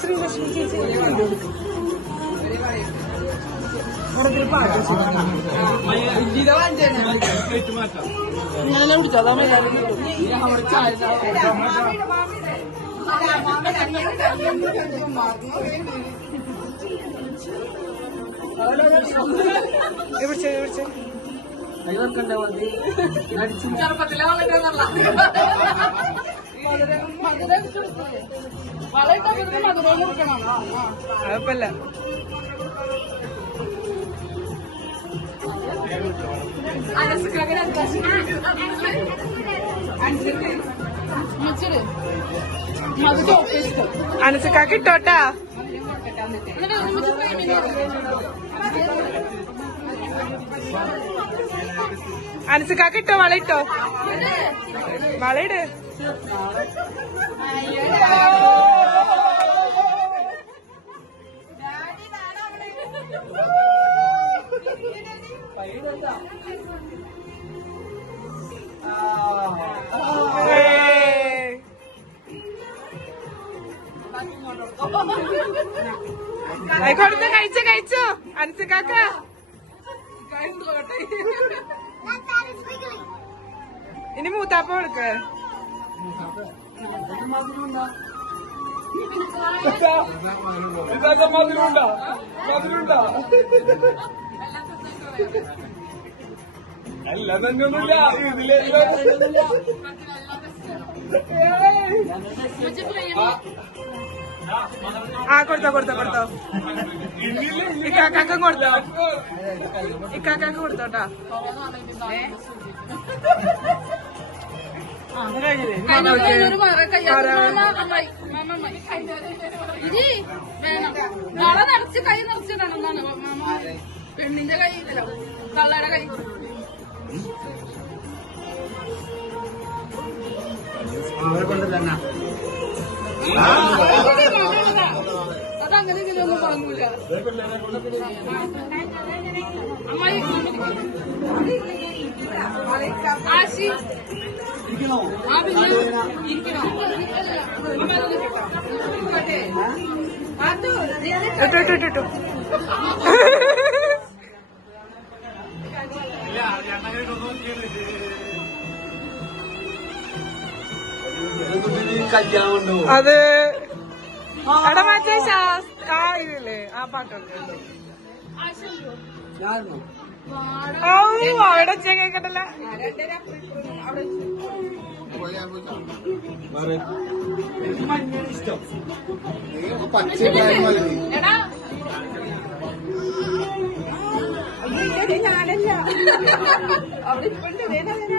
ശ്രീലക്ഷ്മി ചേച്ചി ഞാൻ വിളിച്ചോ അതാ ചെറുപ്പത്തിലെ കുഴപ്പമില്ല. അനസക്കാക്ക് ഇട്ടോട്ടാ. അനസക്കാക്ക് ഇട്ടോ, വള ഇട്ടോ, വളയിട്. കൊടുത്ത് കഴിച്ചോ അനസക്കാക്ക. ഇനി മൂത്താപ്പ കൊടുക്ക. അല്ല തന്നെയൊന്നുമില്ല ഇതിലെ കൊടുത്തോ ഇക്കാക്കും കൊടുത്തോട്ടാ. നാളെ നിറച്ച് കൈ നിറച്ചിട്ടാണ് പെണ്ണിന്റെ കൈ തള്ളയുടെ കൈ. അതങ്ങനെ ഇങ്ങനെയൊന്നും വാങ്ങൂല. അമ്മായി ആശി ആ പിന്നെ ഇരിക്കണോ? ഇട്ടോ. അത് അവിടെ മറ്റേ ഇതില്ലേ ആ പാട്ടൊക്കെ അവിടെ വെച്ച കേക്കട്ടല്ല. ഇഷ്ടം ഞാനല്ല അവിടെ ഇപ്പണ്ട് വേദന.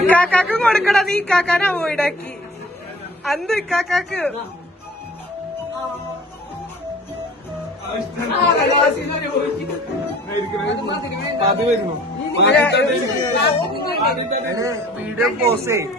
ഇക്കാക്കാക്ക് കൊടുക്കണ. നീ ഇക്കാക്കാനെ അവോയ്ഡാക്കി. അന്ന് ഇക്കാക്കാക്ക് അത് വരുന്നു വീഡിയോ പോസ്